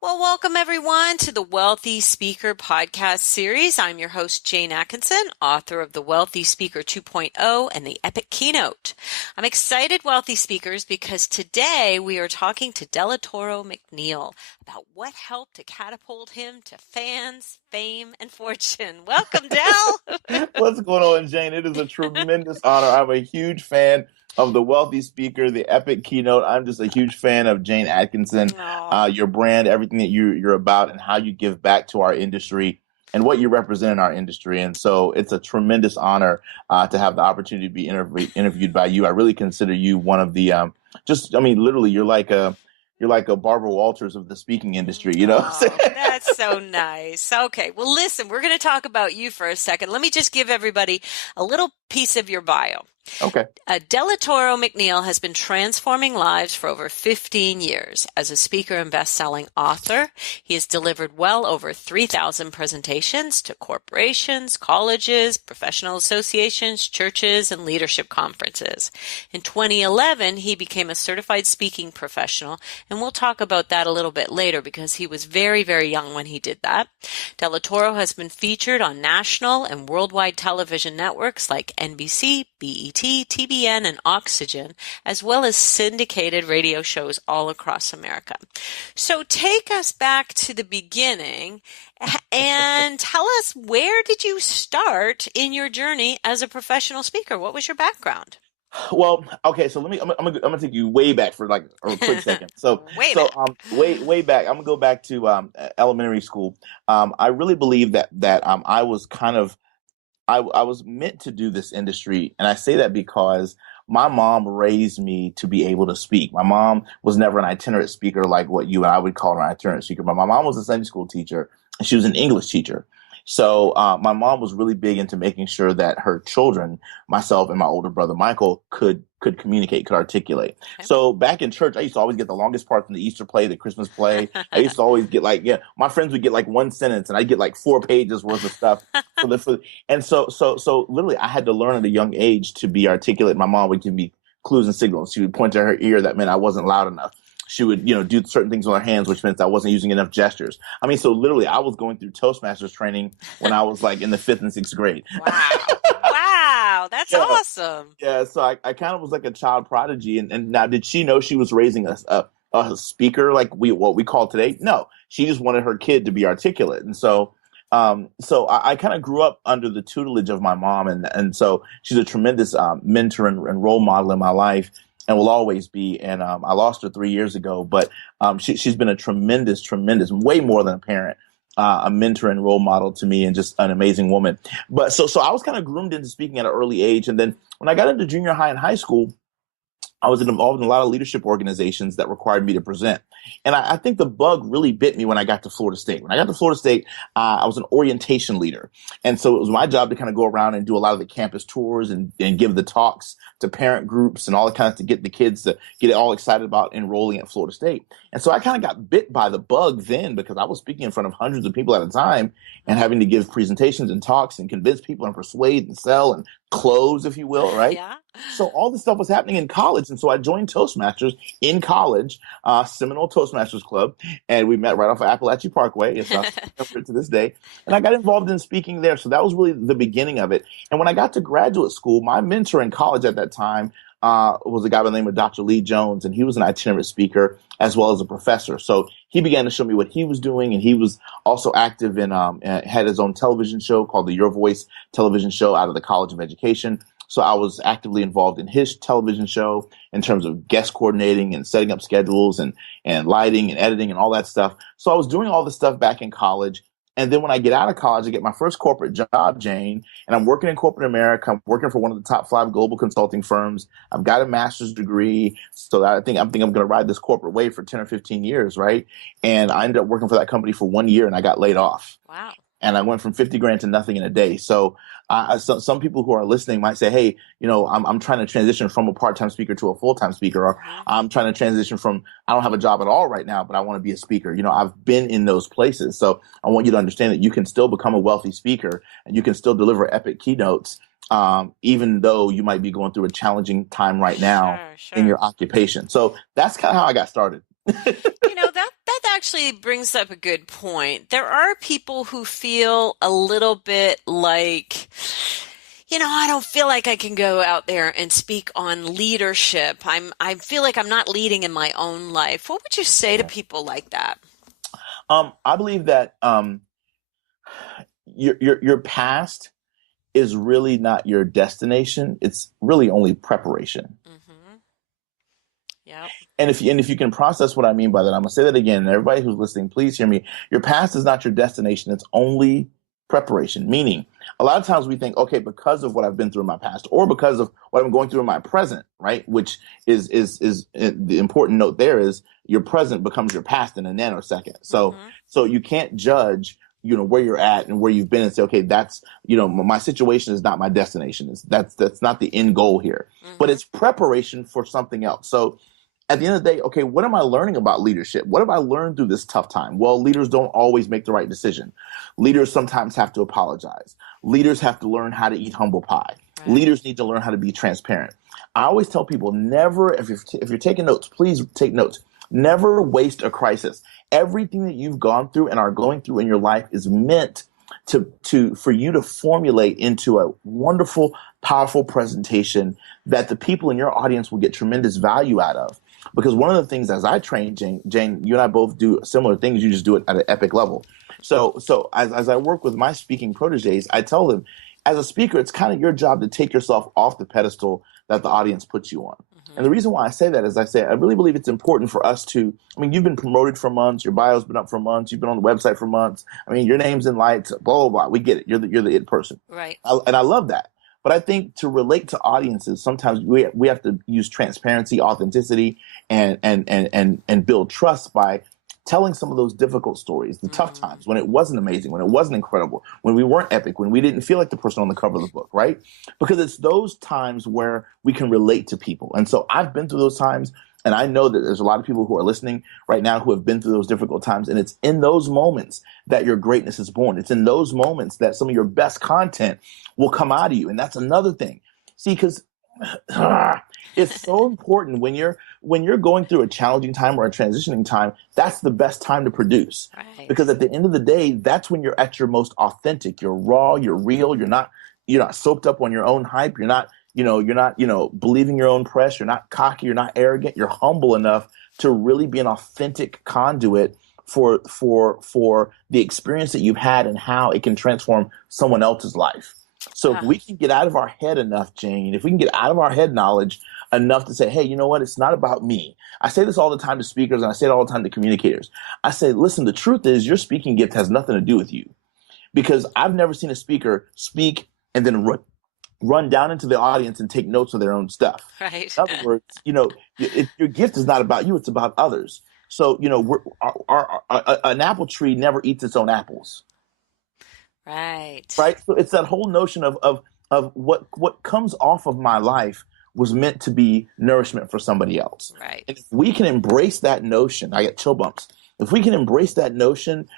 Well, welcome everyone to the Wealthy Speaker podcast series. I'm your host, Jane Atkinson, author of The Wealthy Speaker 2.0 and the Epic Keynote. I'm excited, Wealthy Speakers, because today we are talking to Delatorro McNeal about what helped to catapult him to fans, fame, and fortune. Welcome, Del. What's going on, Jane? It is a tremendous honor. I'm a huge fan of the Wealthy Speaker, the Epic Keynote. I'm just a huge fan of Jane Atkinson, Oh. your brand, everything that you're about, and how you give back to our industry and what you represent in our industry. And so it's a tremendous honor to have the opportunity to be interviewed by you. I really consider you one of the literally, you're like a Barbara Walters of the speaking industry, you know? Oh, that's so nice. Okay. Well, listen, we're going to talk about you for a second. Let me just give everybody a little piece of your bio. Okay. Delatorro McNeal has been transforming lives for over 15 years. As a speaker and best-selling author, he has delivered well over 3,000 presentations to corporations, colleges, professional associations, churches, and leadership conferences. In 2011, he became a certified speaking professional, and we'll talk about that a little bit later because he was very, very young when he did that. Delatorro has been featured on national and worldwide television networks like NBC, BET, TBN, and Oxygen, as well as syndicated radio shows all across America. So take us back to the beginning and tell us, where did you start in your journey as a professional speaker? What was your background? Well, okay, so I'm gonna take you way back for like a quick second. So Way so back. way back. I'm gonna go back to elementary school. I really believe that I was I was meant to do this industry, and I say that because my mom raised me to be able to speak. My mom was never an itinerant speaker like what you and I would call an itinerant speaker, but my mom was a Sunday school teacher, and she was an English teacher. So my mom was really big into making sure that her children, myself and my older brother Michael, could communicate, could articulate. Okay. So back in church, I used to always get the longest part from the Easter play, the Christmas play. I used to always get my friends would get like one sentence, and I'd get like 4 pages worth of stuff and so literally I had to learn at a young age to be articulate. My mom would give me clues and signals. She would point to her ear that meant I wasn't loud enough. She would, do certain things with her hands, which meant I wasn't using enough gestures. I mean, so literally I was going through Toastmasters training when I was like in the 5th and 6th grade. Wow. Wow. That's Yeah. awesome. Yeah. So I kind of was like a child prodigy. And now, did she know she was raising a speaker like what we call today? No, she just wanted her kid to be articulate. And so I kind of grew up under the tutelage of my mom, and so she's a tremendous mentor and role model in my life, and will always be. And I lost her 3 years ago, but she's been a tremendous, way more than a parent, a mentor and role model to me, and just an amazing woman. But so I was kind of groomed into speaking at an early age, and then when I got into junior high and high school, I was involved in a lot of leadership organizations that required me to present. And I think the bug really bit me when I got to Florida State. When I got to Florida State, I was an orientation leader. And so it was my job to kind of go around and do a lot of the campus tours and give the talks to parent groups and all the kinds to get the kids to get all excited about enrolling at Florida State. And so I kind of got bit by the bug then, because I was speaking in front of hundreds of people at a time and having to give presentations and talks and convince people and persuade and sell and close, if you will, right? Yeah. So all this stuff was happening in college. And so I joined Toastmasters in college, Seminole Toastmasters Club. And we met right off of Appalachia Parkway. It's not to this day. And I got involved in speaking there. So that was really the beginning of it. And when I got to graduate school, my mentor in college at that time was a guy by the name of Dr. Lee Jones. And he was an itinerant speaker as well as a professor. So he began to show me what he was doing. And he was also active in, had his own television show called the Your Voice television show out of the College of Education. So I was actively involved in his television show in terms of guest coordinating and setting up schedules and lighting and editing and all that stuff. So I was doing all this stuff back in college. And then when I get out of college, I get my first corporate job, Jane, and I'm working in corporate America. I'm working for one of the top 5 global consulting firms. I've got a master's degree. So I'm going to ride this corporate wave for 10 or 15 years, right? And I ended up working for that company for 1 year, and I got laid off. Wow. And I went from 50 grand to nothing in a day. So some people who are listening might say, hey, I'm trying to transition from a part-time speaker to a full-time speaker, or I'm trying to transition from, I don't have a job at all right now, but I want to be a speaker. I've been in those places. So I want you to understand that you can still become a wealthy speaker and you can still deliver epic keynotes, even though you might be going through a challenging time right now Sure. in your occupation. So that's kind of how I got started. That actually brings up a good point. There are people who feel a little bit like, I don't feel like I can go out there and speak on leadership. I feel like I'm not leading in my own life. What would you say to people like that? I believe that your past is really not your destination. It's really only preparation. Mm-hmm. Yep. And if you can process what I mean by that, I'm gonna say that again. And everybody who's listening, please hear me. Your past is not your destination. It's only preparation. Meaning, a lot of times we think, okay, because of what I've been through in my past, or because of what I'm going through in my present, right? Which is the important note there is your present becomes your past in a nanosecond. So Mm-hmm. so you can't judge where you're at and where you've been and say, okay, that's my situation is not my destination. That's not the end goal here, but Mm-hmm. it's preparation for something else. So at the end of the day, okay, what am I learning about leadership? What have I learned through this tough time? Well, leaders don't always make the right decision. Leaders sometimes have to apologize. Leaders have to learn how to eat humble pie. Right. Leaders need to learn how to be transparent. I always tell people, never, if you're taking notes, please take notes. Never waste a crisis. Everything that you've gone through and are going through in your life is meant for you to formulate into a wonderful, powerful presentation that the people in your audience will get tremendous value out of. Because one of the things as I train, Jane, you and I both do similar things. You just do it at an epic level. So as I work with my speaking proteges, I tell them, as a speaker, it's kind of your job to take yourself off the pedestal that the audience puts you on. And the Mm-hmm. reason why I say that is I really believe it's important for us to, you've been promoted for months, your bio's been up for months, you've been on the website for months. Your name's in lights, blah, blah, blah. We get it. You're the it person. Right. And I love that. But I think to relate to audiences, sometimes we have to use transparency, authenticity, and build trust by telling some of those difficult stories, the tough Mm-hmm. times when it wasn't amazing, when it wasn't incredible, when we weren't epic, when we didn't feel like the person on the cover of the book, right? Because it's those times where we can relate to people. And so I've been through those times, and I know that there's a lot of people who are listening right now who have been through those difficult times. And it's in those moments that your greatness is born. It's in those moments that some of your best content will come out of you. And that's another thing. See, because it's so important when you're going through a challenging time or a transitioning time. That's the best time to produce, Right. because at the end of the day, that's when you're at your most authentic. You're raw. You're real. You're not soaked up on your own hype. You're not believing your own press. You're not cocky. You're not arrogant. You're humble enough to really be an authentic conduit for the experience that you've had and how it can transform someone else's life. So if Ah, we can get out of our head enough, Jane, if we can get out of our head knowledge enough to say, hey, you know what? It's not about me. I say this all the time to speakers, and I say it all the time to communicators. I say, listen, the truth is your speaking gift has nothing to do with you, because I've never seen a speaker speak and then run down into the audience and take notes of their own stuff. right. In other words, your gift is not about you. It's about others. So, an apple tree never eats its own apples. Right. Right? So it's that whole notion of what comes off of my life was meant to be nourishment for somebody else. Right. And if we can embrace that notion, I get chill bumps. If we can embrace that notion,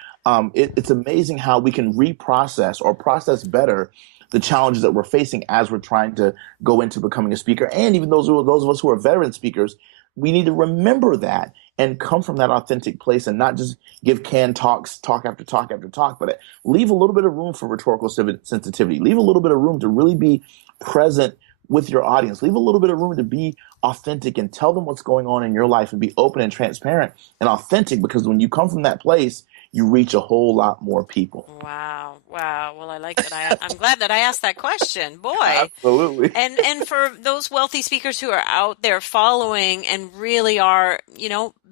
it's amazing how we can reprocess or process better the challenges that we're facing as we're trying to go into becoming a speaker. And even those of us who are veteran speakers, we need to remember that and come from that authentic place and not just give canned talks, talk after talk after talk, but leave a little bit of room for rhetorical sensitivity. Leave a little bit of room to really be present with your audience. Leave a little bit of room to be authentic and tell them what's going on in your life and be open and transparent and authentic, because when you come from that place, you reach a whole lot more people. Wow. Wow. Well, I like that. I'm glad that I asked that question. Boy. Absolutely. And for those wealthy speakers who are out there following and really are,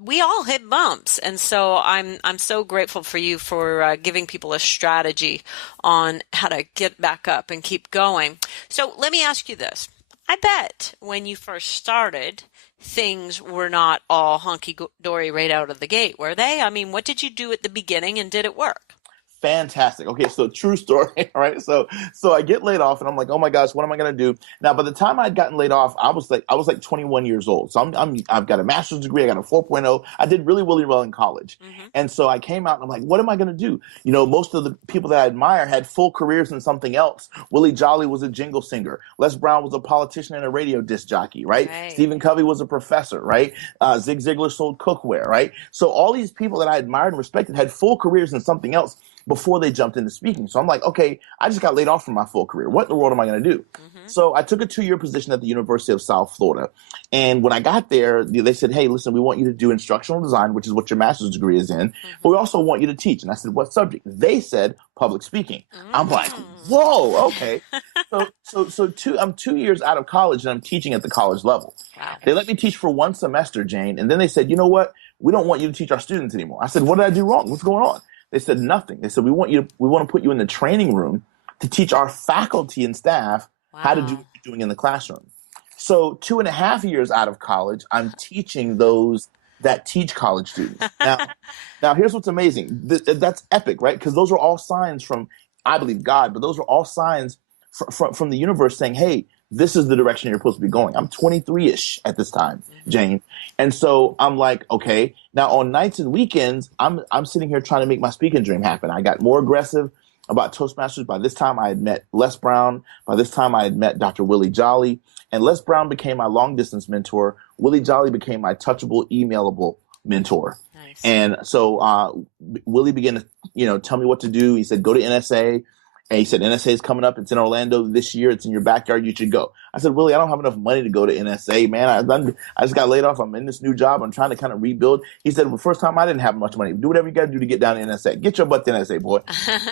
we all hit bumps. And so I'm so grateful for you for giving people a strategy on how to get back up and keep going. So let me ask you this. I bet when you first started, things were not all hunky-dory right out of the gate, were they? I mean, what did you do at the beginning and did it work? Fantastic. Okay, so true story, right? So I get laid off, and I'm like, oh my gosh, what am I gonna do now? By the time I'd gotten laid off, I was like 21 years old. So I've got a master's degree, I got a 4.0. I did really really well in college, and so I came out and I'm like, what am I gonna do? Most of the people that I admire had full careers in something else. Willie Jolly was a jingle singer. Les Brown was a politician and a radio disc jockey, right? Right. Stephen Covey was a professor, right? Zig Ziglar sold cookware, right? So all these people that I admired and respected had full careers in something else before they jumped into speaking. So I'm like, okay, I just got laid off from my full career. What in the world am I going to do? So I took a 2-year position at the University of South Florida. And when I got there, they said, hey, listen, we want you to do instructional design, which is what your master's degree is in, but we also want you to teach. And I said, what subject? They said public speaking. I'm like, whoa, okay. I'm 2 years out of college and I'm teaching at the college level. Wow. They let me teach for 1 semester, Jane. And then they said, you know what? We don't want you to teach our students anymore. I said, what did I do wrong? What's going on? They said nothing. They said, we want to put you in the training room to teach our faculty and staff how to do what you're doing in the classroom. So 2.5 years out of college, I'm teaching those that teach college students. Now here's what's amazing. That's epic, right? Because those are all signs from, I believe, God, but those are all signs from the universe saying, hey, this is the direction you're supposed to be going. I'm 23-ish at this time, Jane. And so I'm like, okay, now on nights and weekends, I'm sitting here trying to make my speaking dream happen. I got more aggressive about Toastmasters. By this time, I had met Les Brown. By this time, I had met Dr. Willie Jolly. And Les Brown became my long-distance mentor. Willie Jolly became my touchable, emailable mentor. Nice. And so Willie began to, tell me what to do. He said, go to NSA. And he said, NSA is coming up. It's in Orlando this year. It's in your backyard. You should go. I said, Willie, I don't have enough money to go to NSA, man. I just got laid off. I'm in this new job. I'm trying to kind of rebuild. He said, well, first time I didn't have much money. Do whatever you got to do to get down to NSA. Get your butt to NSA, boy.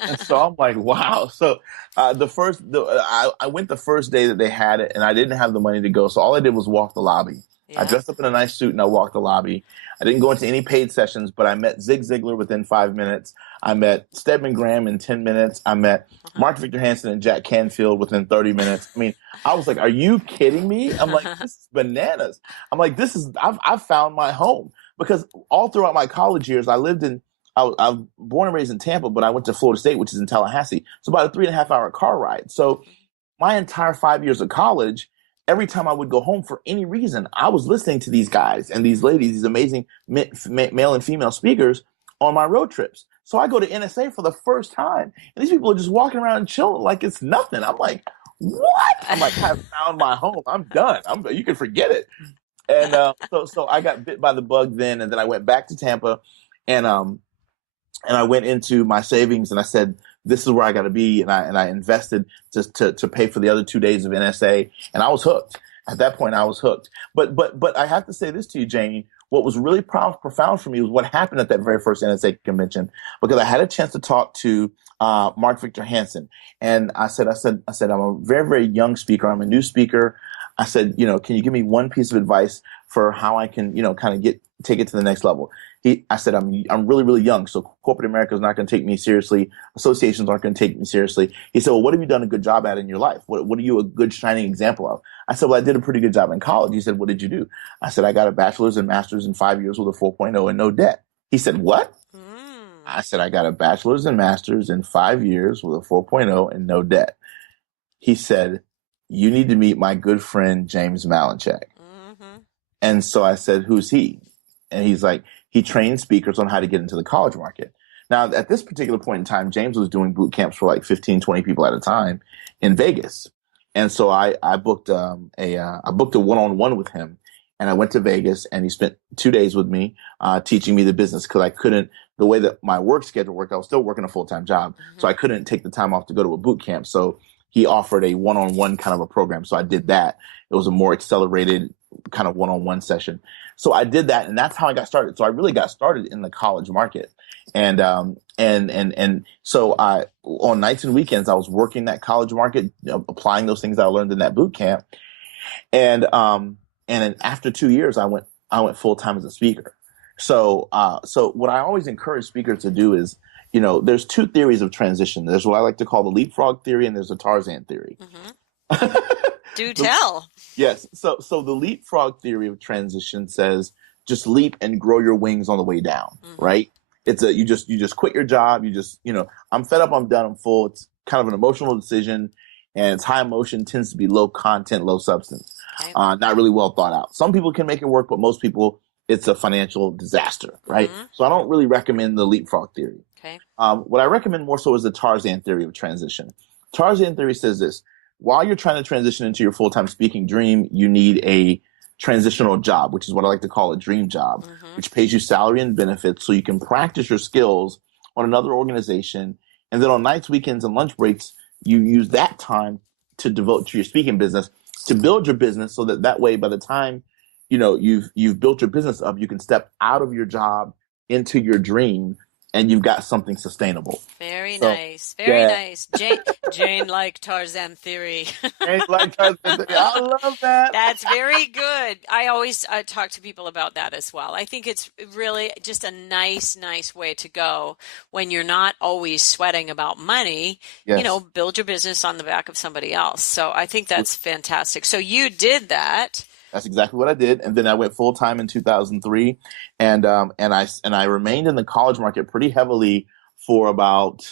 And so I'm like, wow. So I went the first day that they had it, and I didn't have the money to go. So all I did was walk the lobby. Yeah. I dressed up in a nice suit and I walked the lobby. I didn't go into any paid sessions, but I met Zig Ziglar within 5 minutes. I met Stedman Graham in 10 minutes. I met Mark Victor Hansen and Jack Canfield within 30 minutes. I mean, I was like, are you kidding me? I'm like, this is bananas. I'm like, I've found my home. Because all throughout my college years, I was born and raised in Tampa, but I went to Florida State, which is in Tallahassee. It's about a 3.5 hour car ride. So my entire 5 years of college, every time I would go home for any reason, I was listening to these guys and these ladies, these amazing male and female speakers on my road trips. So I go to NSA for the first time, and these people are just walking around and chilling like it's nothing. I'm like, what? I'm like, I found my home. I'm done. You can forget it. And so I got bit by the bug then, and then I went back to Tampa, and I went into my savings, and I said, this is where I got to be. And I invested to pay for the other 2 days of NSA. And I was hooked. At that point, I was hooked. But I have to say this to you, Jane. What was really profound for me was what happened at that very first NSA convention, because I had a chance to talk to Mark Victor Hansen. And I said, I'm a very, very young speaker. I'm a new speaker. I said, can you give me one piece of advice for how I can, kind of take it to the next level? I said, I'm really, really young, so corporate America is not going to take me seriously. Associations aren't going to take me seriously. He said, well, what have you done a good job at in your life? What are you a good shining example of? I said, well, I did a pretty good job in college. He said, what did you do? I said, I got a bachelor's and master's in 5 years with a 4.0 and no debt. He said, what? I said, I got a bachelor's and master's in 5 years with a 4.0 and no debt. He said, you need to meet my good friend, James Malinchak. And so I said, who's he? And he's like, he trains speakers on how to get into the college market. Now, at this particular point in time, James was doing boot camps for like 15, 20 people at a time in Vegas. And so I booked a one-on-one with him, and I went to Vegas, and he spent 2 days with me teaching me the business, because I couldn't, the way that my work schedule worked, I was still working a full-time job. So I couldn't take the time off to go to a boot camp. So he offered a one-on-one kind of a program. So I did that. It was a more accelerated kind of one-on-one session. So I did that, and that's how I got started. So I really got started in the college market. And so on nights and weekends, I was working that college market, applying those things that I learned in that boot camp. And then after 2 years, I went full-time as a speaker. So what I always encourage speakers to do is, there's two theories of transition. There's what I like to call the leapfrog theory, and there's the Tarzan theory. Do tell. Yes. So the leapfrog theory of transition says just leap and grow your wings on the way down, right? You just quit your job. I'm fed up. I'm done. I'm full. It's kind of an emotional decision, and it's high emotion, tends to be low content, low substance, Okay. not really well thought out. Some people can make it work, but most people, it's a financial disaster, right? Mm-hmm. So I don't really recommend the leapfrog theory. Okay. What I recommend more so is the Tarzan theory of transition. Tarzan theory says this: while you're trying to transition into your full-time speaking dream, you need a transitional job, which is what I like to call a dream job, Mm-hmm. which pays you salary and benefits so you can practice your skills on another organization. And then on nights, weekends, and lunch breaks, you use that time to devote to your speaking business, to build your business so that way, by the time you've built your business up, you can step out of your job into your dream, and you've got something sustainable. Very So, nice. Very yeah. nice. Jane like Tarzan theory. Ain't like I love that. That's very good. I always talk to people about that as well. I think it's really just a nice way to go when you're not always sweating about money. Yes. Build your business on the back of somebody else. So I think that's fantastic. So you did that. That's exactly what I did, and then I went full time in 2003, and I remained in the college market pretty heavily for about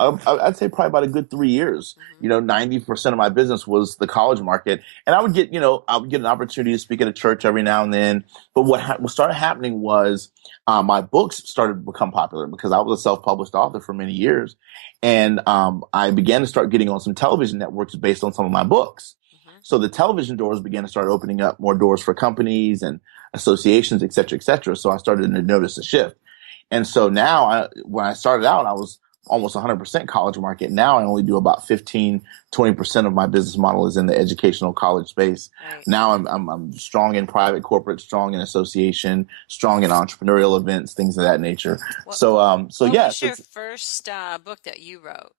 I'd say probably about a good 3 years. Mm-hmm. 90% of my business was the college market, and I would get an opportunity to speak at a church every now and then. But what started happening was my books started to become popular because I was a self-published author for many years, and I began to start getting on some television networks based on some of my books. So the television doors began to start opening up more doors for companies and associations, et cetera, et cetera. So I started to notice a shift. And so now when I started out, I was almost 100% college market. Now I only do about 15-20% of my business model is in the educational college space. Right. Now I'm strong in private corporate, strong in association, strong in entrepreneurial events, things of that nature. What was your first book that you wrote?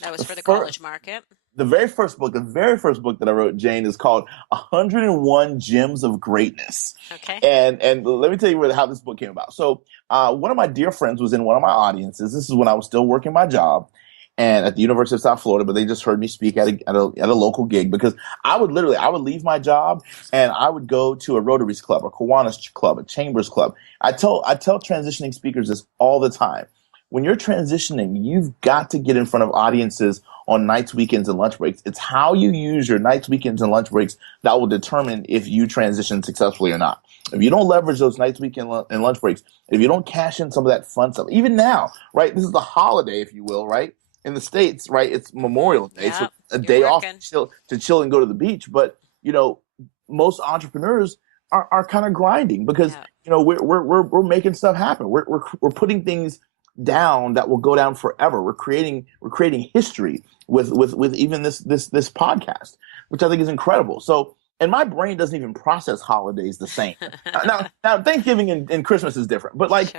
That was for the college market. The very first book that I wrote, Jane, is called 101 Gems of Greatness. Okay. And let me tell you how this book came about. So one of my dear friends was in one of my audiences. This is when I was still working my job and at the University of South Florida, but they just heard me speak at a local gig because I would leave my job and I would go to a Rotaries Club, a Kiwanis Club, a Chambers Club. I tell transitioning speakers this all the time. When you're transitioning, you've got to get in front of audiences on nights, weekends, and lunch breaks. It's how you use your nights, weekends, and lunch breaks that will determine if you transition successfully or not. If you don't leverage those nights, weekend, and lunch breaks, if you don't cash in some of that fun stuff, even now, right? This is the holiday, if you will, right? In the States, right? It's Memorial Day, so a day off to chill and go to the beach. But most entrepreneurs are kind of grinding because we're making stuff happen. We're putting things down that will go down forever. We're creating history with even this podcast, which I think is incredible. So, and my brain doesn't even process holidays the same. Now Thanksgiving and Christmas is different, but like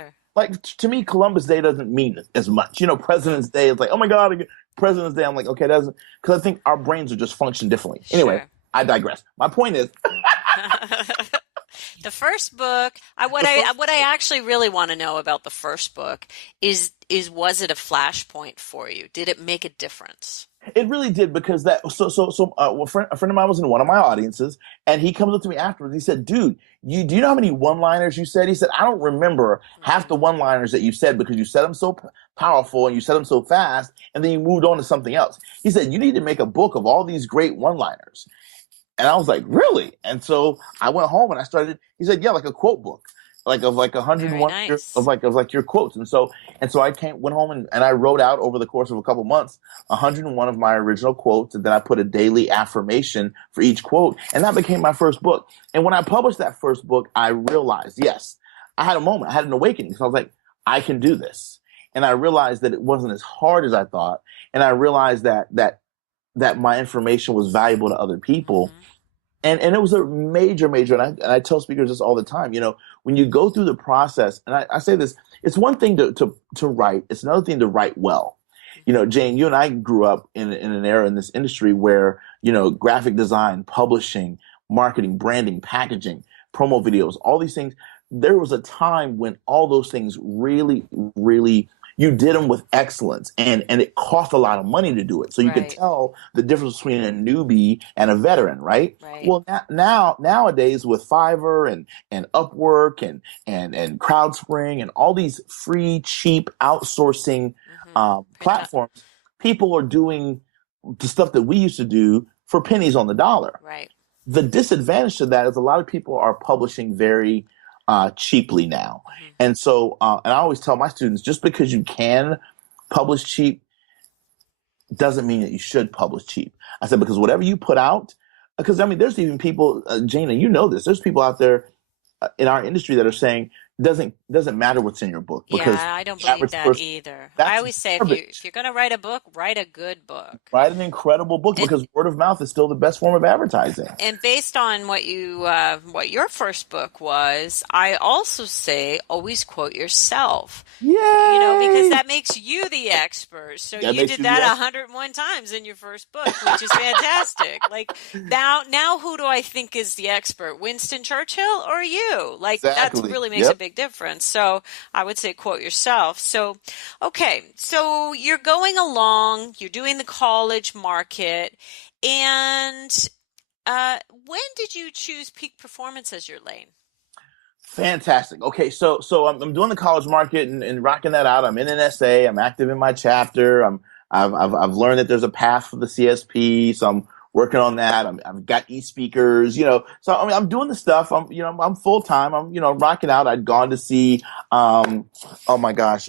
to me, Columbus Day doesn't mean as much. President's Day is like, oh my God, President's Day. I'm like, okay, doesn't, because I think our brains are just function differently. Anyway, I digress. My point is. The first book, what I actually really want to know about the first book is was it a flashpoint for you? Did it make a difference? It really did because a friend of mine was in one of my audiences and he comes up to me afterwards. He said, "Dude, do you know how many one-liners you said?" He said, "I don't remember half the one-liners that you said because you said them so powerful and you said them so fast and then you moved on to something else." He said, "You need to make a book of all these great one-liners." And I was like, "Really?" And so I went home and I started. He said, "Yeah, like a quote book, like 101 of your quotes." And so I went home and I wrote out over the course of a couple months 101 of my original quotes, and then I put a daily affirmation for each quote, and that became my first book. And when I published that first book, I realized, yes, I had a moment, I had an awakening. So I was like, I can do this, and I realized that it wasn't as hard as I thought, and I realized that my information was valuable to other people. And it was a major, and I tell speakers this all the time, when you go through the process, and I say this, it's one thing to write, it's another thing to write well. Jane, you and I grew up in an era in this industry where, graphic design, publishing, marketing, branding, packaging, promo videos, all these things, there was a time when all those things really, really you did them with excellence, and it cost a lot of money to do it. So you could Right. tell the difference between a newbie and a veteran, right? Right. Well, nowadays with Fiverr and Upwork and CrowdSpring and all these free, cheap outsourcing platforms, people are doing the stuff that we used to do for pennies on the dollar. Right. The disadvantage to that is a lot of people are publishing very cheaply now. And so, and I always tell my students, just because you can publish cheap doesn't mean that you should publish cheap. I said, because whatever you put out, because I mean, there's even people, Jana, you know this, there's people out there in our industry that are saying doesn't matter what's in your book, because Yeah, I don't believe that either. I always say if you're going to write a book, write a good book. Write an incredible book, because word of mouth is still the best form of advertising. And based on what your first book was, I also say always quote yourself. Yay! You know, because that makes you the expert. So you did that 101 times in your first book, which is fantastic. Like now who do I think is the expert? Winston Churchill or you? Like that really makes a big difference. So I would say quote yourself. So, okay. So you're going along, you're doing the college market, and when did you choose peak performance as your lane? Fantastic. Okay, so I'm doing the college market and rocking that out. I'm in an SA. I'm active in my chapter. I've learned that there's a path for the CSP, so I'm working on that. I've got e-speakers, so I mean, I'm doing the stuff. I'm full time. I'm rocking out. I'd gone to see oh my gosh,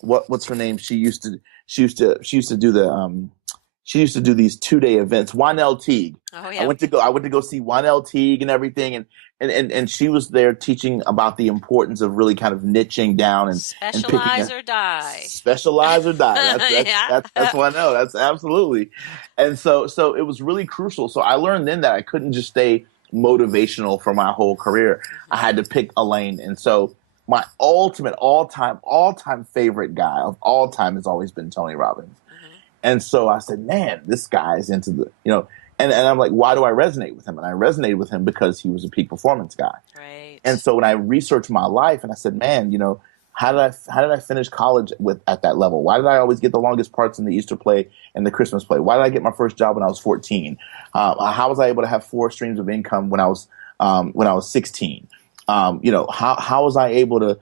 what's her name? She used to do these 2-day events. Wanel Teague. Oh yeah. I went to go see Wanel Teague and everything, and she was there teaching about the importance of really kind of niching down and specialize or die. Specialize or die. That's what I know. That's absolutely. And so it was really crucial. So I learned then that I couldn't just stay motivational for my whole career. I had to pick a lane. And so my ultimate all-time favorite guy of all time has always been Tony Robbins. And so I said, man, this guy is into the, and I'm like, why do I resonate with him? And I resonated with him because he was a peak performance guy. Right. And so when I researched my life and I said, man, how did I finish college at that level? Why did I always get the longest parts in the Easter play and the Christmas play? Why did I get my first job when I was 14? How was I able to have 4 streams of income when I was 16? How was I able to,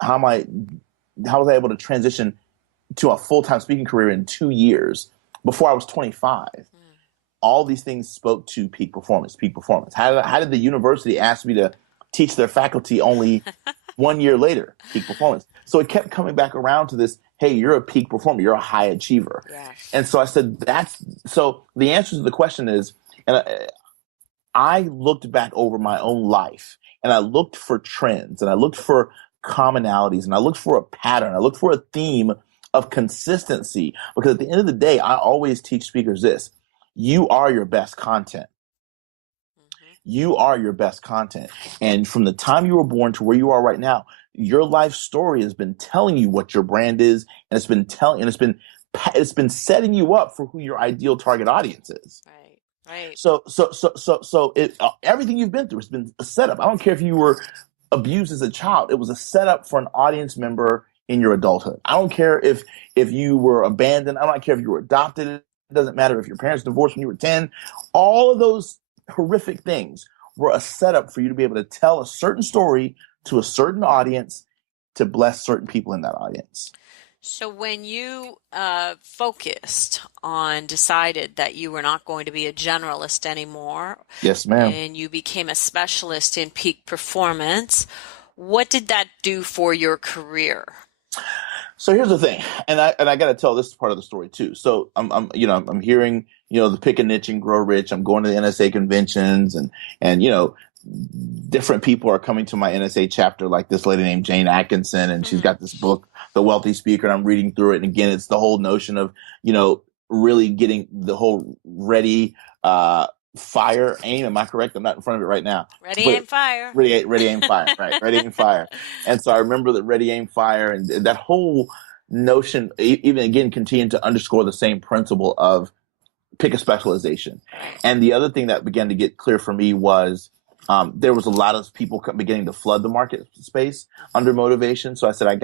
how was I able to transition to a full-time speaking career in 2 years before I was 25? All these things spoke to peak performance. How did the university ask me to teach their faculty only 1 year later? Peak performance. So it kept coming back around to this, hey, you're a peak performer. You're a high achiever. Yes. And so I said, so the answer to the question is, and I looked back over my own life and I looked for trends and I looked for commonalities and I looked for a pattern. I looked for a theme of consistency, because at the end of the day, I always teach speakers this: you are your best content. You are your best content. And from the time you were born to where you are right now, your life story has been telling you what your brand is, and it's been setting you up for who your ideal target audience is. Right. So everything you've been through has been a setup. I don't care if you were abused as a child; it was a setup for an audience member in your adulthood. I don't care if you were abandoned. I don't care if you were adopted. It doesn't matter if your parents divorced when you were 10. All of those horrific things were a setup for you to be able to tell a certain story to a certain audience to bless certain people in that audience. So when you decided that you were not going to be a generalist anymore, yes, ma'am, and you became a specialist in peak performance, what did that do for your career? So here's the thing, and I got to tell this part of the story too. So I'm hearing the pick a niche and grow rich. I'm going to the NSA conventions, and different people are coming to my NSA chapter, like this lady named Jane Atkinson, and she's got this book, The Wealthy Speaker, and I'm reading through it. And again, it's the whole notion of really getting the whole ready, fire, aim. Am I correct? I'm not in front of it right now. Ready, aim, fire. Ready, aim, fire. Right. Ready, aim, fire. And so I remember that ready, aim, fire, and that whole notion, even again, continued to underscore the same principle of pick a specialization. And the other thing that began to get clear for me was there was a lot of people beginning to flood the market space under motivation. So I said, I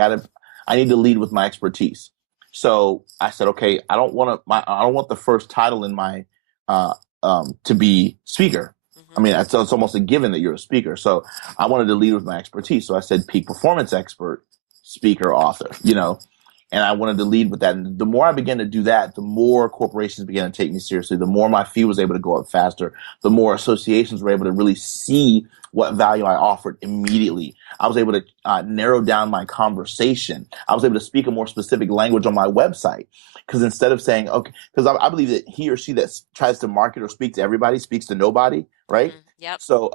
I need to lead with my expertise. So I said, okay, I don't want the first title in my uh, to be speaker. I mean, it's almost a given that you're a speaker. So I wanted to lead with my expertise. So I said peak performance expert, speaker, author, and I wanted to lead with that. And the more I began to do that, the more corporations began to take me seriously, the more my fee was able to go up faster, the more associations were able to really see what value I offered immediately. I was able to narrow down my conversation. I was able to speak a more specific language on my website. Because instead of saying, okay, because I believe that he or she that tries to market or speak to everybody speaks to nobody, right? Yep. So,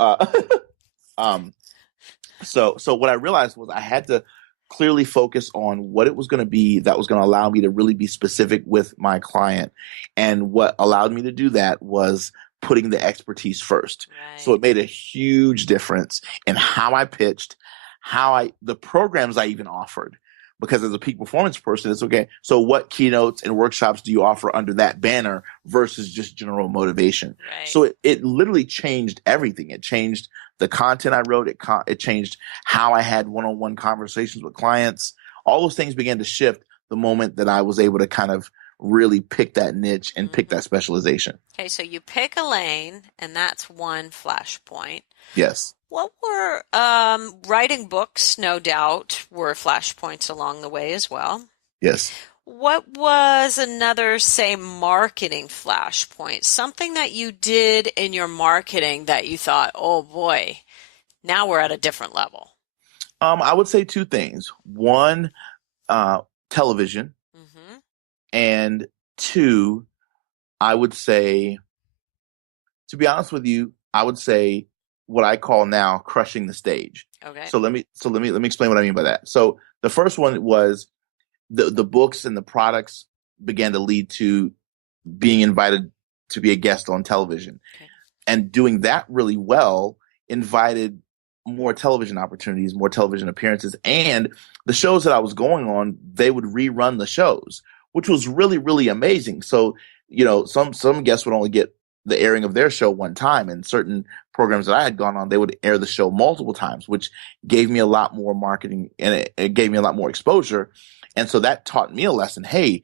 so what I realized was I had to clearly focus on what it was going to be that was going to allow me to really be specific with my client. And what allowed me to do that was putting the expertise first. Right. So it made a huge difference in how I pitched, the programs I even offered. Because as a peak performance person, it's okay. So what keynotes and workshops do you offer under that banner versus just general motivation? Right. So it literally changed everything. It changed the content I wrote. It changed how I had one-on-one conversations with clients. All those things began to shift the moment that I was able to kind of really pick that niche and pick that specialization. Okay, so you pick a lane, and that's one flashpoint. Yes. What were writing books, no doubt, were flashpoints along the way as well. Yes. What was another, say, marketing flashpoint? Something that you did in your marketing that you thought, oh boy, now we're at a different level. I would say two things. One, television. And two, I would say, to be honest with you, I would say what I call now crushing the stage. Okay. So let me explain what I mean by that. So the first one was the books and the products began to lead to being invited to be a guest on television. Okay. And doing that really well invited more television opportunities, more television appearances, and the shows that I was going on, they would rerun the shows, which was really, really amazing. So, some guests would only get the airing of their show one time, and certain programs that I had gone on, they would air the show multiple times, which gave me a lot more marketing and it gave me a lot more exposure. And so that taught me a lesson. Hey,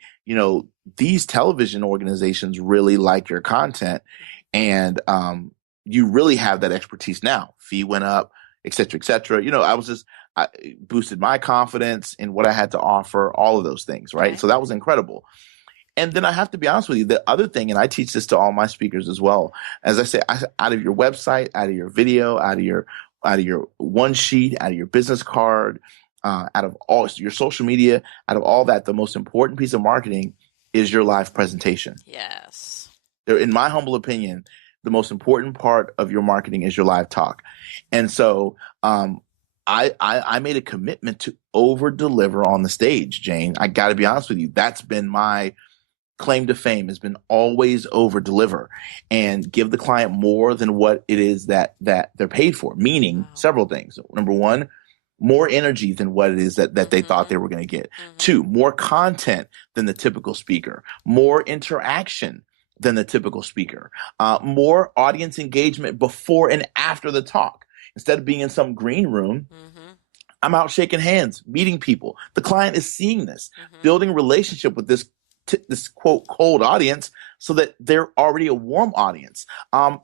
these television organizations really like your content, and you really have that expertise now. Fee went up, et cetera, et cetera. I boosted my confidence in what I had to offer, all of those things, right? Okay. So that was incredible. And then I have to be honest with you, the other thing, and I teach this to all my speakers as well, as I say, out of your website, out of your video, out of your one sheet, out of your business card, out of all your social media, out of all that, the most important piece of marketing is your live presentation. Yes. In my humble opinion, the most important part of your marketing is your live talk. And so I made a commitment to over deliver on the stage, Jane. I got to be honest with you. That's been my claim to fame, has been always over deliver and give the client more than what it is that they're paid for, meaning several things. Number one, more energy than what it is that they thought they were going to get. Two, more content than the typical speaker, more interaction than the typical speaker, more audience engagement before and after the talk. Instead of being in some green room, I'm out shaking hands, meeting people. The client is seeing this, building a relationship with this quote cold audience so that they're already a warm audience.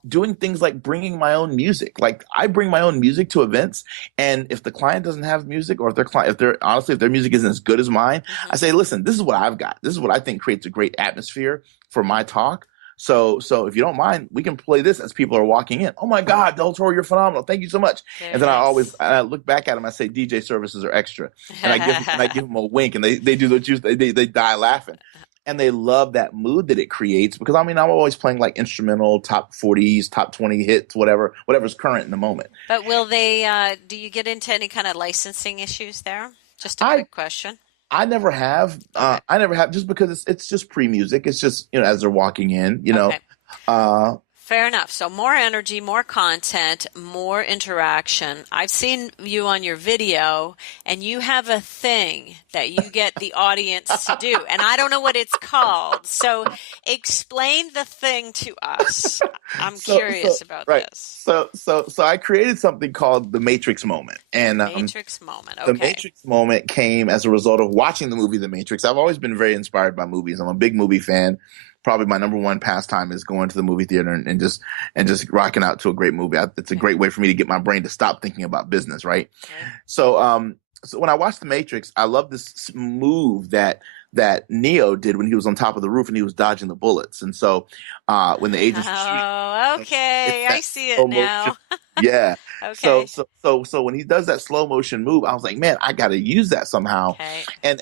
Doing things like bringing my own music. Like I bring my own music to events, and if the client doesn't have music, or if their music isn't as good as mine, I say, listen, this is what I've got. This is what I think creates a great atmosphere for my talk. So if you don't mind, we can play this as people are walking in. Oh my God, Delatorro, you're phenomenal. Thank you so much. Very and then nice. I look back at them. I say, DJ services are extra, and I give them a wink, and they do the juice. They die laughing, and they love that mood that it creates. Because I'm always playing like instrumental, top 40s, top 20 hits, whatever's current in the moment. But will they? Do you get into any kind of licensing issues there? Just a quick question. I never have. Okay. I never have, just because it's just pre-music. It's just, as they're walking in, Okay. Fair enough. So more energy, more content, more interaction. I've seen you on your video, and you have a thing that you get the audience to do, and I don't know what it's called. So explain the thing to us. I'm So curious about right. this. So I created something called the Matrix moment, The and Matrix moment. the Okay. Matrix moment came as a result of watching the movie The Matrix. I've always been very inspired by movies. I'm a big movie fan. Probably my number one pastime is going to the movie theater and just rocking out to a great movie. It's a Okay. great way for me to get my brain to stop thinking about business, right? Right. So when I watched The Matrix, I love this move that Neo did when he was on top of the roof and he was dodging the bullets. And so when the agents were shooting, Oh, it's okay. I that see it slow motion. now. Yeah. So Okay. so so so when he does that slow motion move, I was like, man, I got to use that somehow. Okay. And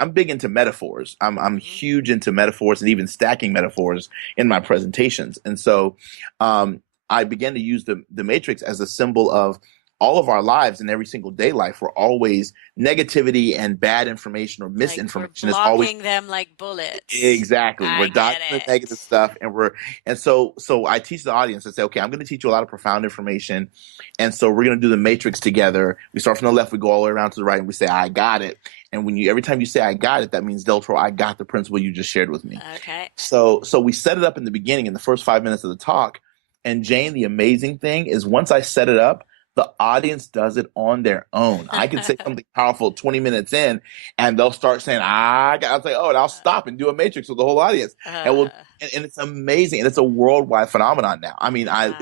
I'm big into metaphors. I'm Hmm. huge into metaphors and even stacking metaphors in my presentations. And so I began to use the Matrix as a symbol of all of our lives and every single day life. We're always negativity and bad information or Like we're misinformation is always. blocking them like bullets. Exactly. We're I get dodging the negative it. stuff and so I teach the audience. I say, okay, I'm going to teach you a lot of profound information. And so we're going to do the matrix together. We start from the left, we go all the way around to the right, and we say, I got it. And every time you say I got it, that means Deltro, I got the principle you just shared with me. Okay. So we set it up in the beginning in the first 5 minutes of the talk. And Jane, the amazing thing is once I set it up, the audience does it on their own. I can say something powerful 20 minutes in, and they'll start saying, I'll say, oh, and I'll stop and do a matrix with the whole audience. And Uh, we'll, and it's amazing. And it's a worldwide phenomenon now. I mean, wow.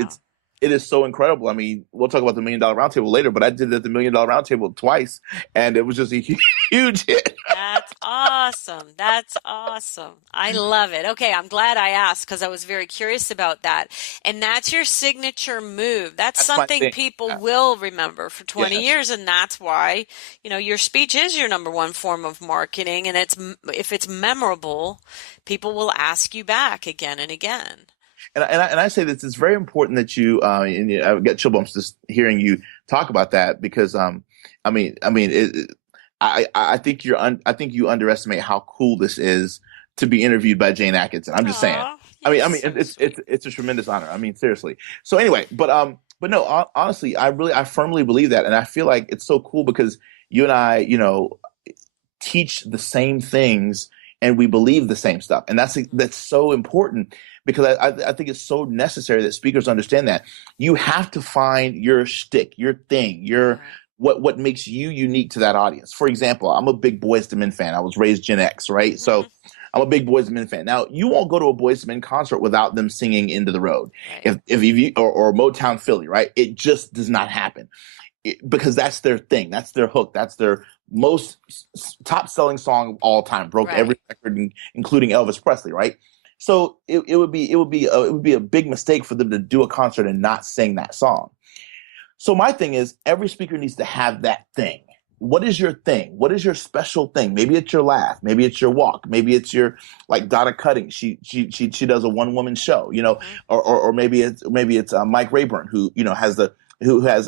it is so incredible. I mean, we'll talk about the $1 Million Roundtable later, but I did it at the $1 Million Roundtable twice, and it was just a huge hit. That's awesome. That's awesome. I love it. Okay, I'm glad I asked because I was very curious about that. And that's your signature move. That's That's my something thing. people will remember for 20 Yes. years, and that's why, your speech is your number one form of marketing, and if it's memorable, people will ask you back again and again. And I say this, it's very important that I get chill bumps just hearing you talk about that because, I think I think you underestimate how cool this is to be interviewed by Jane Atkinson. I'm just saying. Oh, you're so sweet. It's a tremendous honor. I mean, seriously. So anyway, but no, honestly, I firmly believe that, and I feel like it's so cool because you and I, teach the same things and we believe the same stuff, and that's so important because I think it's so necessary that speakers understand that you have to find your shtick, your thing, your Right. what makes you unique to that audience. For example, I'm a big Boyz II Men fan. I was raised Gen X, right? So Hmm. I'm a big Boyz II Men fan. Now, you won't go to a Boyz II Men concert without them singing "Into the Road," Right. if you or Motown Philly, right? It just does not happen because that's their thing, that's their hook, that's their most top selling song of all time. Broke every Right. record, including Elvis Presley, right? So it would be a big mistake for them to do a concert and not sing that song. So my thing is, every speaker needs to have that thing. What is your thing? What is your special thing? Maybe it's your laugh. Maybe it's your walk. Maybe it's your like Donna Cutting. She does a one woman show, Hmm. or maybe it's Mike Rayburn who has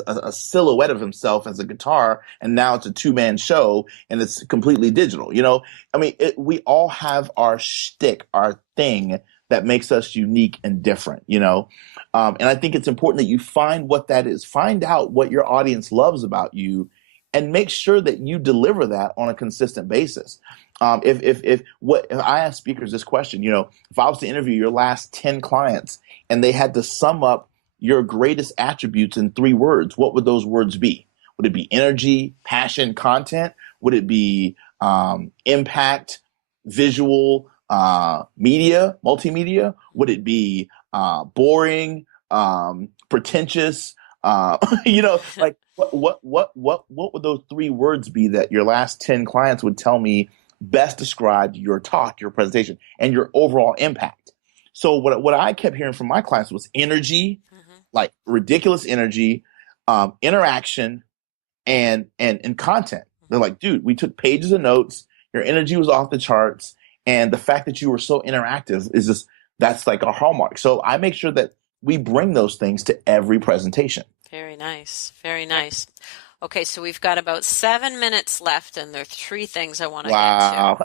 a silhouette of himself as a guitar, and now it's a two-man show and it's completely digital. I mean, we all have our shtick, our thing that makes us unique and different. And I think it's important that you find what that is. Find out what your audience loves about you, and make sure that you deliver that on a consistent basis. If I ask speakers this question, if I was to interview your last 10 clients and they had to sum up your greatest attributes in 3 words, what would those words be? Would it be energy, passion, content? Would it be impact, visual, multimedia? Would it be boring, pretentious? Like what would those 3 words be that your last 10 clients would tell me best described your talk, your presentation, and your overall impact? So what I kept hearing from my clients was energy, Hmm. like ridiculous energy, interaction, and content. They're Hmm. like, dude, we took pages of notes. Your energy was off the charts, and the fact that you were so interactive is just that's like a hallmark. So I make sure that we bring those things to every presentation. Very nice. Very nice. Okay, so we've got about 7 minutes left, and there are three things I want to get to. Wow.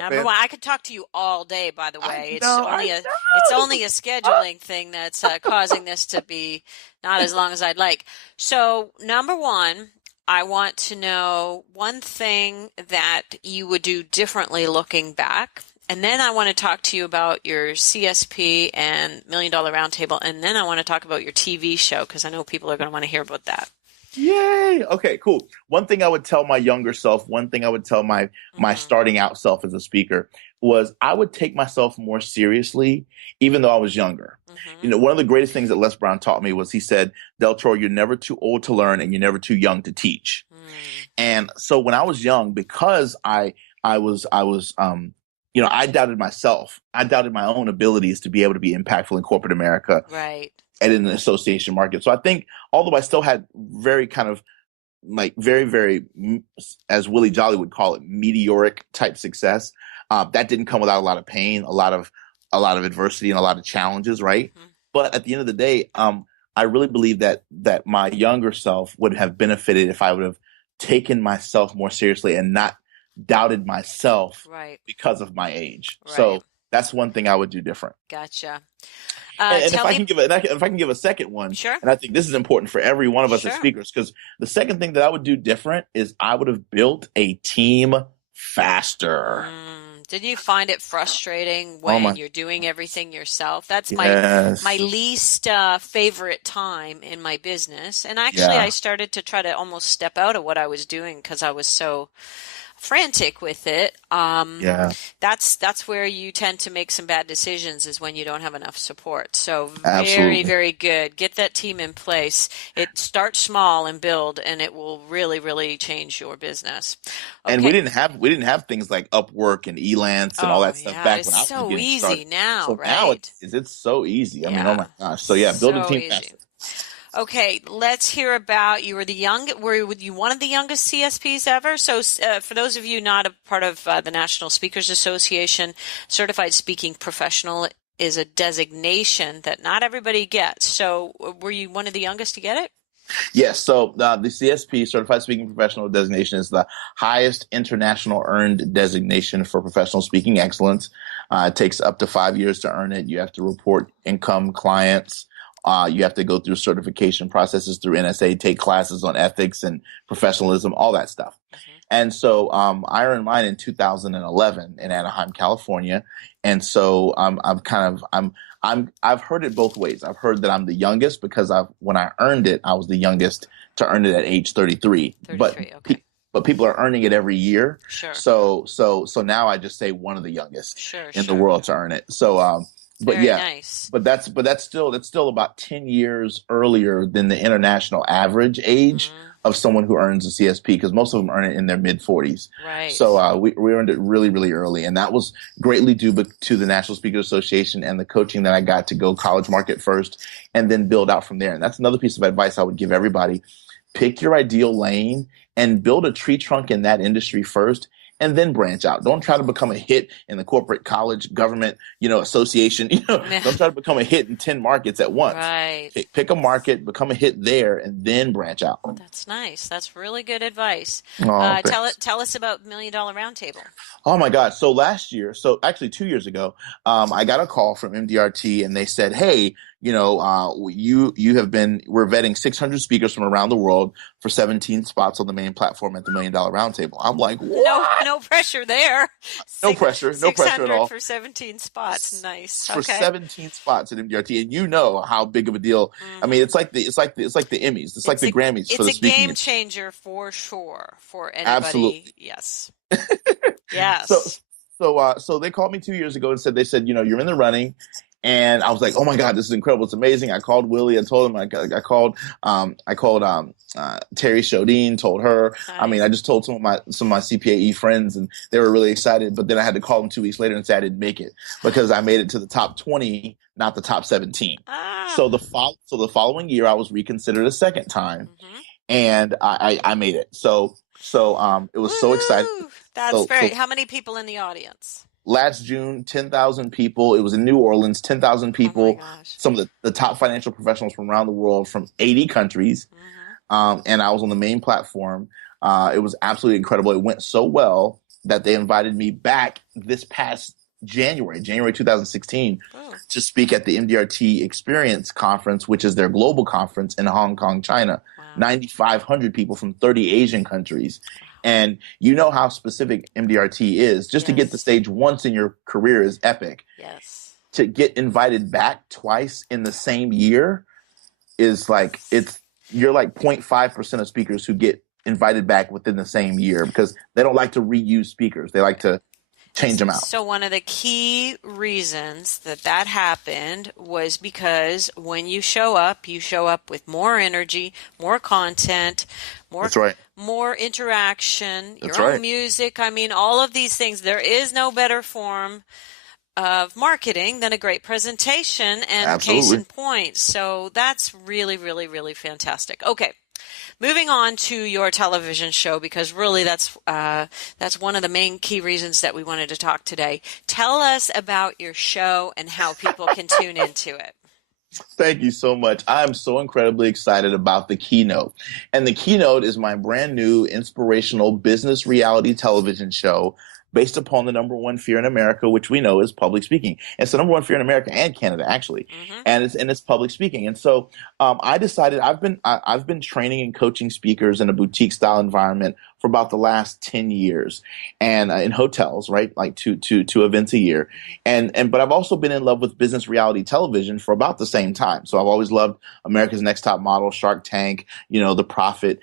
Number Man, one, I could talk to you all day, by the I way. It's know, I only a it's know. only a scheduling thing that's causing this to be not as long as I'd like. So, number one, I want to know one thing that you would do differently looking back. And then I want to talk to you about your CSP and Million Dollar Roundtable. And then I want to talk about your TV show because I know people are going to want to hear about that. Yay. Okay, cool. One thing I would tell my younger self, one thing I would tell my Hmm. starting out self as a speaker was I would take myself more seriously, even though I was younger. Hmm. One of the greatest things that Les Brown taught me was he said, Delatorro, you're never too old to learn and you're never too young to teach. Mm. And so when I was young, because I doubted myself. I doubted my own abilities to be able to be impactful in corporate America Right. and in the association market. So I think, although I still had very kind of like very, very, as Willie Jolly would call it, meteoric type success, that didn't come without a lot of pain, a lot of adversity, and a lot of challenges, right? Hmm. But at the end of the day, I really believe that my younger self would have benefited if I would have taken myself more seriously and not doubted myself Right. because of my age. Right. So that's one thing I would do different. Gotcha. And if Tell I me, can give a second one, sure, and I think this is important for every one of us as sure. speakers, because the second thing that I would do different is I would have built a team faster. Did you find it frustrating Oh when my, you're doing everything yourself? That's my yes, least favorite time in my business. And actually, I yeah, started to try to almost step out of what I was doing because I was so frantic with it. yeah, That's where you tend to make some bad decisions is when you don't have enough support. So very, absolutely. very good. Get that team in place. It starts small and build, and it will really, really change your business. And Okay. we didn't have things like Upwork and Elance and all Oh, that stuff yeah, back it's when I was so getting easy started. now, So now right? it's so easy. I mean, oh Yeah, my gosh. So yeah, build a so team easy. faster. Okay, let's hear about were you one of the youngest CSPs ever? So, for those of you not a part of the National Speakers Association, Certified Speaking Professional is a designation that not everybody gets. So, were you one of the youngest to get it? Yes, so the CSP, Certified Speaking Professional designation, is the highest international earned designation for professional speaking excellence. It takes up to 5 years to earn it. You have to report income, clients. You have to go through certification processes through NSA, take classes on ethics and professionalism, all that stuff. Hmm. And so I earned mine in 2011 in Anaheim, California. And so I've heard it both ways. I've heard that I'm the youngest because when I earned it, I was the youngest to earn it at age 33. But 33, okay. but people are earning it every year. Sure, So now I just say one of the youngest sure, in the sure. world to earn it. So but Very yeah, nice. but that's still about 10 years earlier than the international average age Hmm. of someone who earns a CSP, because most of them earn it in their mid 40s. Right. So we earned it really, really early. And that was greatly due to the National Speakers Association and the coaching that I got to go college market first and then build out from there. And that's another piece of advice I would give everybody. Pick your ideal lane and build a tree trunk in that industry first and then branch out. Don't try to become a hit in the corporate college government, association. Don't try to become a hit in 10 markets at once. Right. Pick a market, become a hit there, and then branch out. That's nice. That's really good advice. Oh, thanks. Tell us about Million Dollar Roundtable. Oh my God. So last year, so actually 2 years ago, I got a call from MDRT and they said, hey, we're vetting 600 speakers from around the world for 17 spots on the main platform at the Million Dollar Roundtable. I'm like, No, what? no pressure there. No Six, pressure, no pressure at 600 all. for 17 spots. Nice. For Okay. 17 spots at MDRT, and you know how big of a deal. I mean, Hmm. it's like the Emmys, it's like It's the Grammys for it's the a speaking game industry. changer for sure for anybody. Absolutely. Yes. So Yes. so they called me 2 years ago and they said, you're in the running. And I was like, oh my God, this is incredible. It's amazing. I called Willie. I told him, I called Terry Shodine, told her. I mean, I Nice. just told some of my CPAE friends and they were really excited. But then I had to call them 2 weeks later and say I didn't make it because I made it to the top 20, not the top 17. Ah. So the following year I was reconsidered a second time Mm-hmm. and I made it. So it was so exciting. Woohoo! That's So very. How many people in the audience? last June, 10,000 people. It was in New Orleans, 10,000 Oh my people. gosh. Some of the top financial professionals from around the world from 80 countries. Mm-hmm. And I was on the main platform. It was absolutely incredible. It went so well that they invited me back this past January 2016, Oh, to speak at the MDRT Experience Conference, which is their global conference in Hong Kong, China. wow. 9,500 people from 30 Asian countries. Wow. And you know how specific MDRT is. Just to get the Yes. stage once in your career is epic. Yes. To get invited back twice in the same year is like, you're like 0.5% of speakers who get invited back within the same year, because they don't like to reuse speakers. They like to change them out. So one of the key reasons that that happened was because when you show up with more energy, more content, more That's right. more interaction, That's your own right. music. I mean, all of these things. There is no better form of marketing than a great presentation, and case Absolutely. in point. So that's really, really, really fantastic. Okay. Moving on to your television show, because really that's one of the main key reasons that we wanted to talk today. Tell us about your show and how people can tune into it. Thank you so much. I'm so incredibly excited about the Keynote. And the Keynote is my brand new inspirational business reality television show based upon the number one fear in America, which we know is public speaking. It's the number one fear in America and Canada, actually, Mm-hmm. and it's public speaking. And so I decided I've been training and coaching speakers in a boutique style environment for about the last 10 years, and in hotels, right, like two events a year, but I've also been in love with business reality television for about the same time. So I've always loved America's Next Top Model, Shark Tank, The Profit,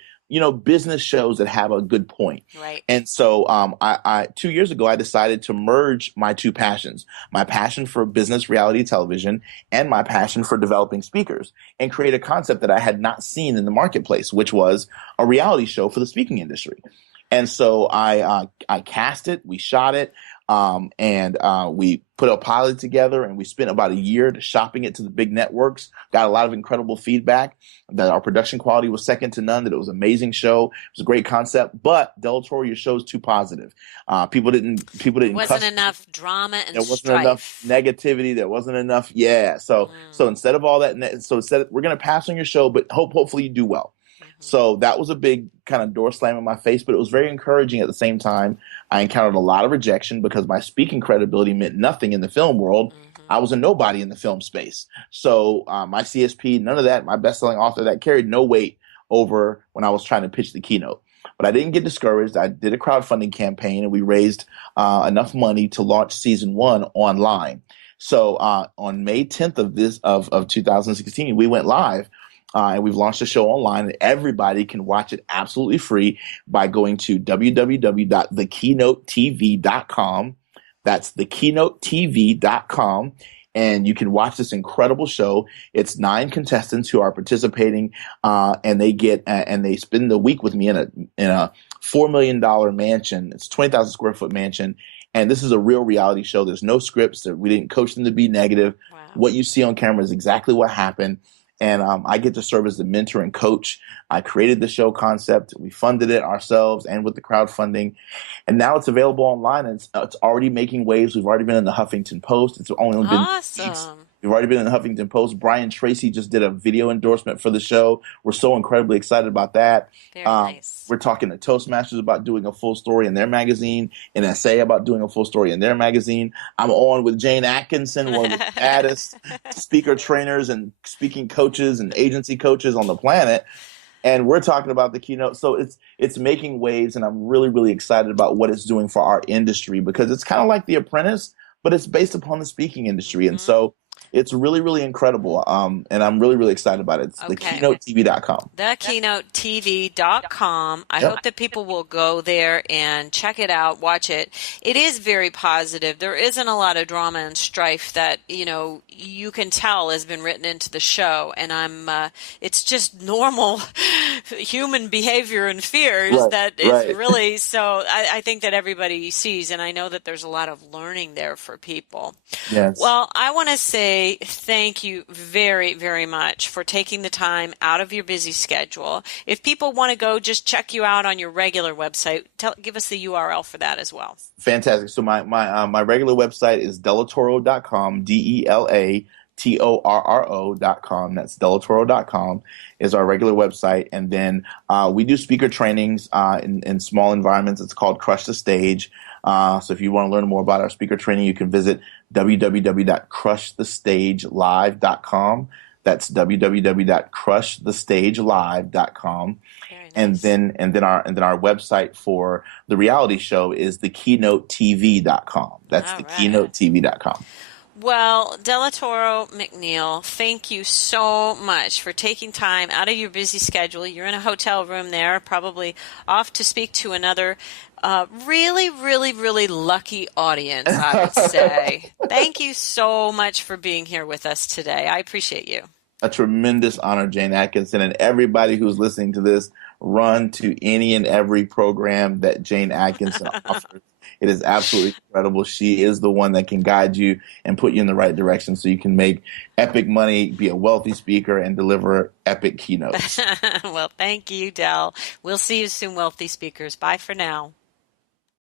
business shows that have a good point. Right. And so I 2 years ago, I decided to merge my two passions, my passion for business reality television and my passion for developing speakers, and create a concept that I had not seen in the marketplace, which was a reality show for the speaking industry. And so I cast it, we shot it, and we put a pilot together, and we spent about a year shopping it to the big networks. Got a lot of incredible feedback that our production quality was second to none, that it was an amazing show. It was a great concept, but Delatorro, your show's too positive. People didn't Wasn't cuss. enough drama and There wasn't strife. enough negativity. There wasn't enough. Yeah. So instead of all that, we're going to pass on your show, but hopefully you do well. So that was a big kind of door slam in my face, but it was very encouraging at the same time. I encountered a lot of rejection because my speaking credibility meant nothing in the film world. I was a nobody in the film space. So my CSP, none of that, my best-selling author, that carried no weight over when I was trying to pitch the Keynote. But I didn't get discouraged. I did a crowdfunding campaign, and we raised enough money to launch season 1 online. So on May 10th of 2016, we went live. And we've launched the show online, and everybody can watch it absolutely free by going to www.thekeynotetv.com. That's thekeynotetv.com. And you can watch this incredible show. It's 9 contestants who are participating, and they spend the week with me in a $4 million mansion. It's a 20,000 square foot mansion. And this is a real reality show. There's no scripts. We didn't coach them to be negative. Wow. What you see on camera is exactly what happened. And I get to serve as the mentor and coach. I created the show concept. We funded it ourselves and with the crowdfunding. And now it's available online, and it's already making waves. We've already been in the Huffington Post. It's only been weeks. We've already been in the Huffington Post. Brian Tracy just did a video endorsement for the show. We're so incredibly excited about that. Very nice. We're talking to Toastmasters about doing a full story in their magazine, an essay about doing a full story in their magazine. I'm on with Jane Atkinson, one of the baddest speaker trainers and speaking coaches and agency coaches on the planet. And we're talking about the Keynote. So it's making waves, and I'm really, really excited about what it's doing for our industry, because it's kind of like The Apprentice, but it's based upon the speaking industry. And so it's really, really incredible. And I'm really, really excited about it. It's thekeynotetv.com. Thekeynotetv.com. I hope that people will go there and check it out, watch it. It is very positive. There isn't a lot of drama and strife that, you can tell has been written into the show. And it's just normal human behavior and fears really, so I think that everybody sees, and I know that there's a lot of learning there for people. Yes. Well, I want to say thank you very, very much for taking the time out of your busy schedule. If people want to go just check you out on your regular website, give us the URL for that as well. Fantastic. So my regular website is delatorro.com, Torro.com. That's Delatorro.com is our regular website. And then we do speaker trainings in small environments. It's called Crush the Stage. So if you want to learn more about our speaker training, you can visit www.crushthestagelive.com. That's www.crushthestagelive.com. Very And nice. then our website for the reality show is thekeynotetv.com. That's All right. thekeynotetv.com. Well, Delatorro McNeal, thank you so much for taking time out of your busy schedule. You're in a hotel room there, probably off to speak to another really, really, really lucky audience, I would say. Thank you so much for being here with us today. I appreciate you. A tremendous honor, Jane Atkinson, and everybody who's listening to this, run to any and every program that Jane Atkinson offers. It is absolutely incredible. She is the one that can guide you and put you in the right direction so you can make epic money, be a wealthy speaker, and deliver epic keynotes. Well, thank you, Del. We'll see you soon, wealthy speakers. Bye for now.